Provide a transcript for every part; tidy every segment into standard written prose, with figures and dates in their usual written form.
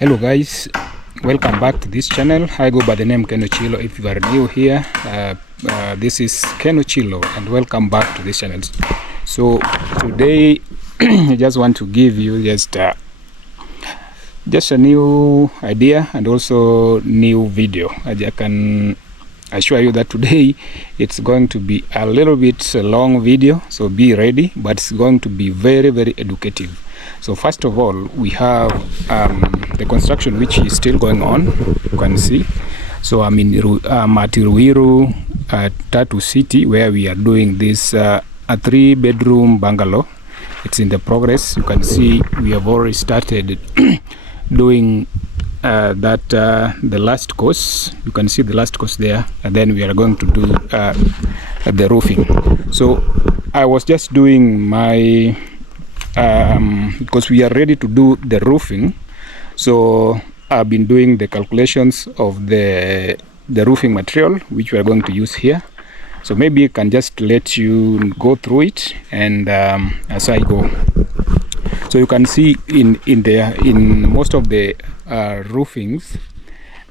Hello guys, welcome back to this channel. I go by the name Ken Ochilo. If you are new here, this is Ken Ochilo and welcome back to this channel. So today I just want to give you just a new idea and also new video. I can assure you that today it's going to be a little bit long video, so be ready, but it's going to be very educative. So first of all, we have the construction which is still going on. You can see. So I'm in at Ruiru, Tatu City, where we are doing this a 3-bedroom bungalow. It's in the progress. You can see we have already started doing the last course. You can see the last course there, and then we are going to do the roofing. So I was just doing my because we are ready to do the roofing, so I've been doing the calculations of the roofing material which we are going to use here. So maybe I can just let you go through it and as I go. So you can see in most of the roofings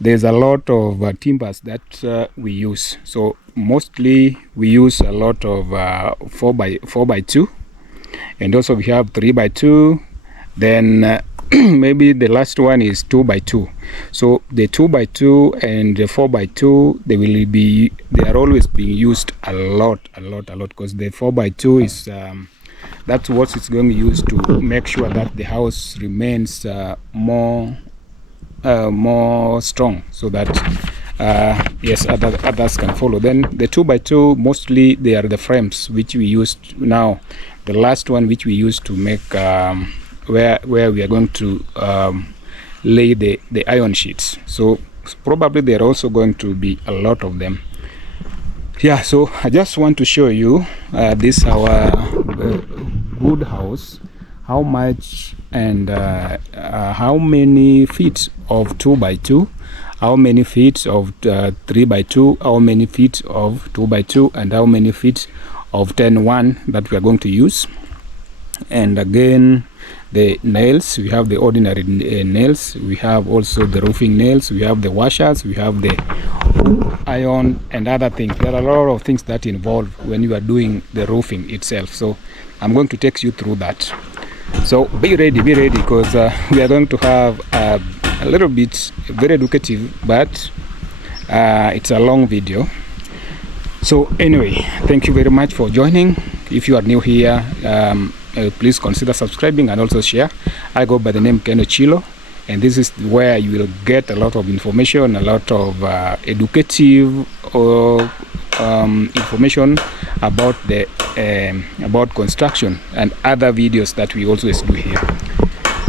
there's a lot of timbers that we use. So mostly we use a lot of 4x2, and also we have 3x2. Then maybe the last one is 2x2. So the 2x2 and the 4x2, they are always being used a lot because the 4x2 is that's what it's going to use to make sure that the house remains more strong, so that yes, others can follow. Then the 2x2, mostly they are the frames which we used now. The last one which we used to make where we are going to lay the iron sheets. So probably there are also going to be a lot of them. Yeah, so I just want to show you this our good house, how much and how many feet of 2x2, how many feet of 3x2, how many feet of 2x2, and how many feet of 10-1 that we are going to use. And again, the nails, we have the ordinary nails, we have also the roofing nails, we have the washers, we have the iron and other things. There are a lot of things that involve when you are doing the roofing itself, so I'm going to take you through that. So be ready because we are going to have a little bit very educative, but it's a long video. So anyway, thank you very much for joining. If you are new here, please consider subscribing and also share. I go by the name Ken Ochilo, and this is where you will get a lot of information, a lot of educative information about the about construction and other videos that we always do here.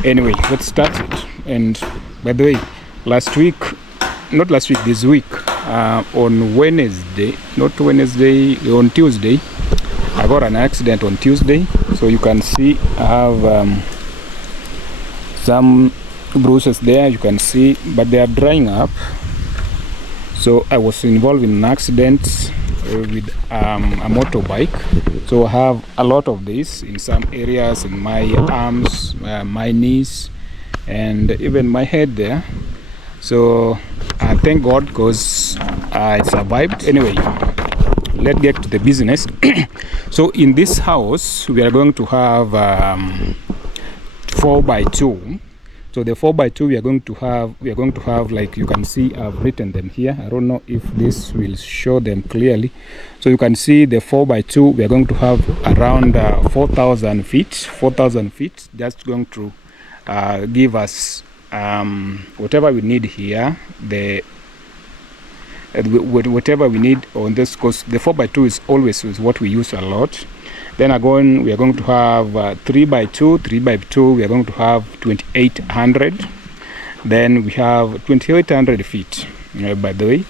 Anyway, let's start it. And by the way, this week, on Wednesday, on Tuesday, I got an accident on Tuesday. So you can see I have some bruises there, you can see, but they are drying up. So I was involved in an accident with a motorbike. So I have a lot of this in some areas, in my arms, my knees, and even my head there. So thank God because I survived. Anyway, let's get to the business. So in this house we are going to have 4x2. So the 4x2 we are going to have, like you can see, I've written them here. I don't know if this will show them clearly. So you can see the 4x2 we are going to have around 4,000 feet. 4,000 feet. That's going to give us whatever we need here. Whatever we need on this, because the 4x2 is always what we use a lot. Then again, we are going to have 3x2. We are going to have 2,800. Then we have 2,800 feet, by the way.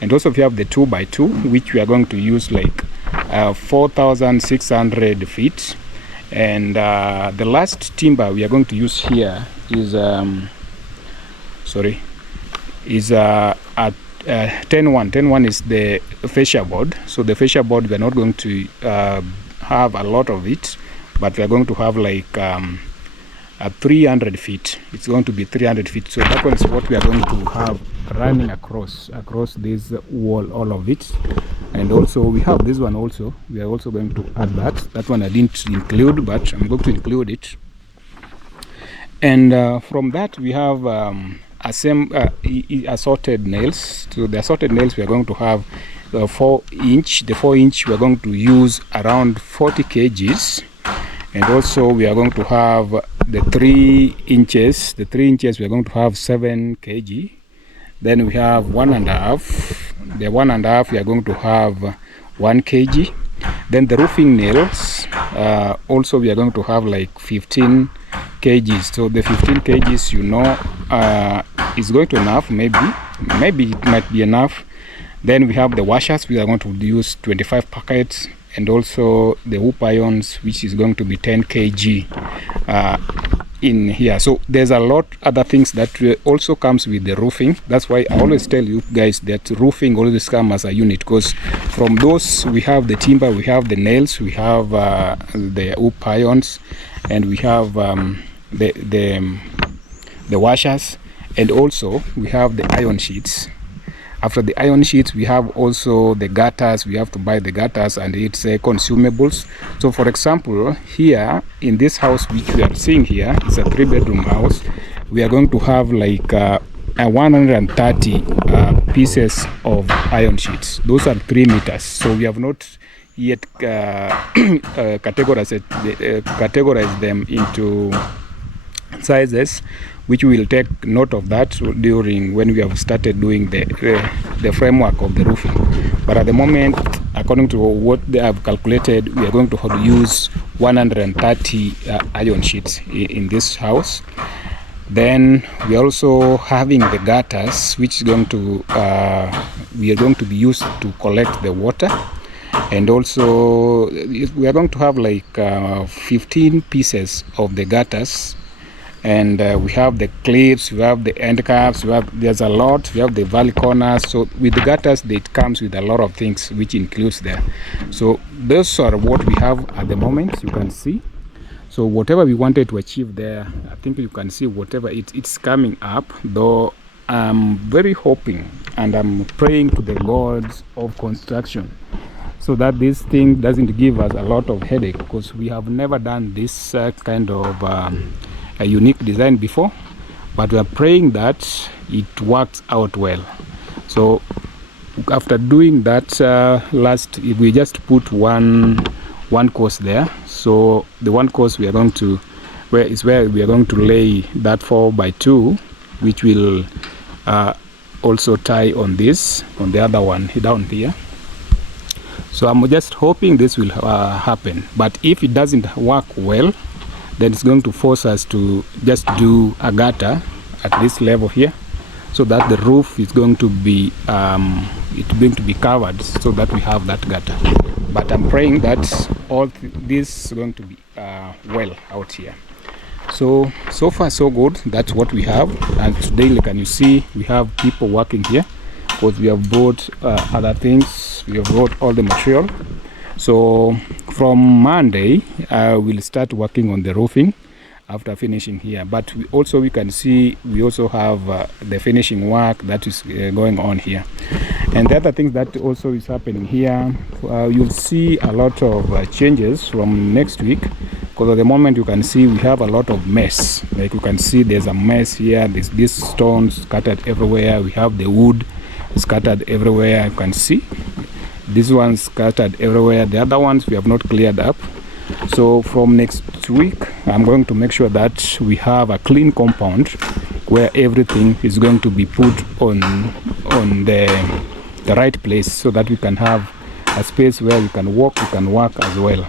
And also we have the 2x2, which we are going to use like 4,600 feet. And the last timber we are going to use here is at 10-1. 10-1 is the fascia board. So the fascia board, we are not going to have a lot of it, but we are going to have like 300 feet. It's going to be 300 feet. So that one is what we are going to have running across this wall, all of it. And also we have this one also. We are also going to add that one I didn't include, but I'm going to include it. And from that we have assorted nails. So the assorted nails, we are going to have 4 inch. The 4 inch we are going to use around 40 kgs. And also we are going to have the 3 inches. The 3 inches we are going to have 7 kg. Then we have 1.5. The 1.5 we are going to have 1 kg. Then the roofing nails, also we are going to have like 15 kgs. So the 15 kgs, you know, is going to enough. Maybe it might be enough. Then we have the washers. We are going to use 25 packets. And also the hoop irons, which is going to be 10 kg in here. So there's a lot other things that also comes with the roofing. That's why I always tell you guys that roofing always comes as a unit, because from those we have the timber, we have the nails, we have the hoop irons, and we have the washers, and also we have the iron sheets. After the iron sheets, we have also the gutters. We have to buy the gutters, and it's consumables. So for example, here in this house which we are seeing here, it's a 3-bedroom house. We are going to have like 130 pieces of iron sheets. Those are 3 meters. So we have not yet categorize them into sizes, which we will take note of that during when we have started doing the framework of the roofing. But at the moment, according to what they have calculated, we are going to use 130 iron sheets in this house. Then we are also having the gutters, which is going to we are going to be used to collect the water. And also we are going to have like 15 pieces of the gutters. And we have the clips, we have the end caps, there's a lot, we have the valley corners. So with the gutters, it comes with a lot of things, which includes there. So those are what we have at the moment. You can see. So whatever we wanted to achieve there, I think you can see whatever it's coming up. Though I'm very hoping and I'm praying to the gods of construction, so that this thing doesn't give us a lot of headache, because we have never done this kind of a unique design before, but we are praying that it works out well. So after doing that, last we just put one course there. So the one course we are going to where we are going to lay that 4x2, which will also tie on this, on the other one down here. So I'm just hoping this will happen. But if it doesn't work well, then it's going to force us to just do a gutter at this level here, so that the roof is going to be covered, so that we have that gutter. But I'm praying that all this is going to be well out here. So far so good. That's what we have. And today, like, can you see, we have people working here, because we have bought other things. We have bought all the material. So from Monday, we'll start working on the roofing after finishing here. But we can see we also have the finishing work that is going on here. And the other thing that also is happening here, you'll see a lot of changes from next week, because at the moment you can see we have a lot of mess. Like you can see there's a mess here. There's these stones scattered everywhere. We have the wood scattered everywhere. You can see these ones scattered everywhere. The other ones we have not cleared up. So from next week, I'm going to make sure that we have a clean compound where everything is going to be put on the right place, so that we can have a space where we can walk, we can work as well.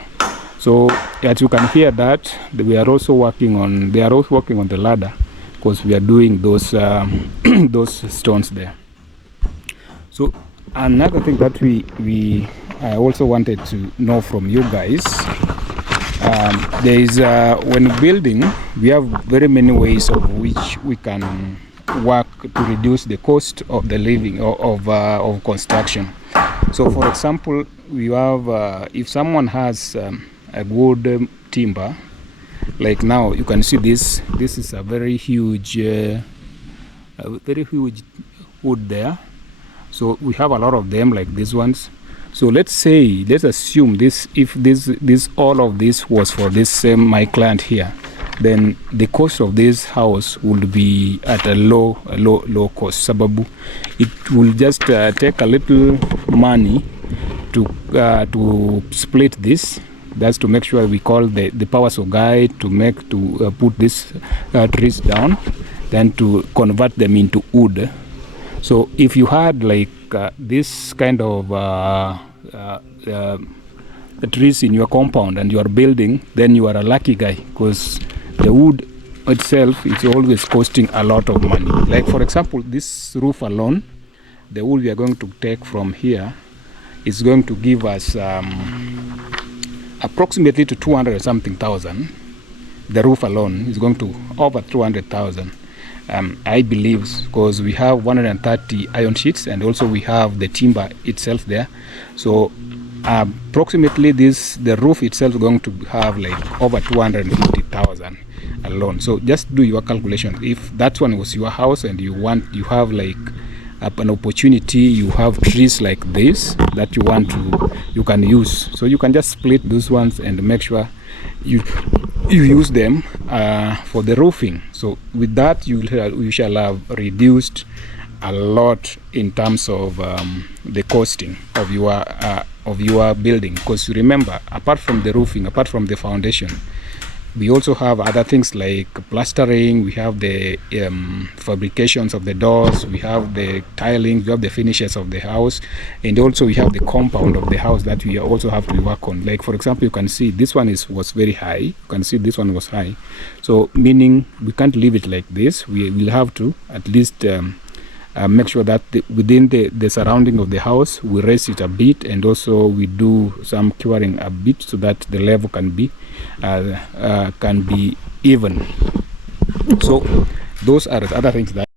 So as you can hear that we are also working on, they are also working on the ladder, because we are doing those those stones there. So another thing that I also wanted to know from you guys, there is when building, we have very many ways of which we can work to reduce the cost of the living of construction. So for example, we have if someone has a good timber, Like now you can see this is a very huge wood there. So we have a lot of them like these ones. So let's assume this, if this all of this was for this same my client here, then the cost of this house would be at a low cost. Sababu it will just take a little money to split this. That's to make sure we call the power saw guy to put this trees down, then to convert them into wood. So if you had like this kind of trees in your compound and you are building, then you are a lucky guy, because the wood itself is always costing a lot of money. Like for example, this roof alone, the wood we are going to take from here is going to give us approximately to 200 something thousand. The roof alone is going to over 200,000. I believe, because we have 130 iron sheets and also we have the timber itself there. So approximately the roof itself is going to have like over 250,000 alone. So just do your calculation. If that one was your house and you have like an opportunity, you have trees like this that you can use. So you can just split those ones and make sure you use them for the roofing. So with that you shall have reduced a lot in terms of the costing of your building. Because remember, apart from the roofing, apart from the foundation, we also have other things like plastering, we have the fabrications of the doors, we have the tiling, we have the finishes of the house, and also we have the compound of the house that we also have to work on. Like for example, you can see this one was very high. You can see this one was high. So meaning we can't leave it like this. We will have to at least make sure that within the surrounding of the house we raise it a bit, and also we do some curing a bit so that the level can be even. So those are the other things that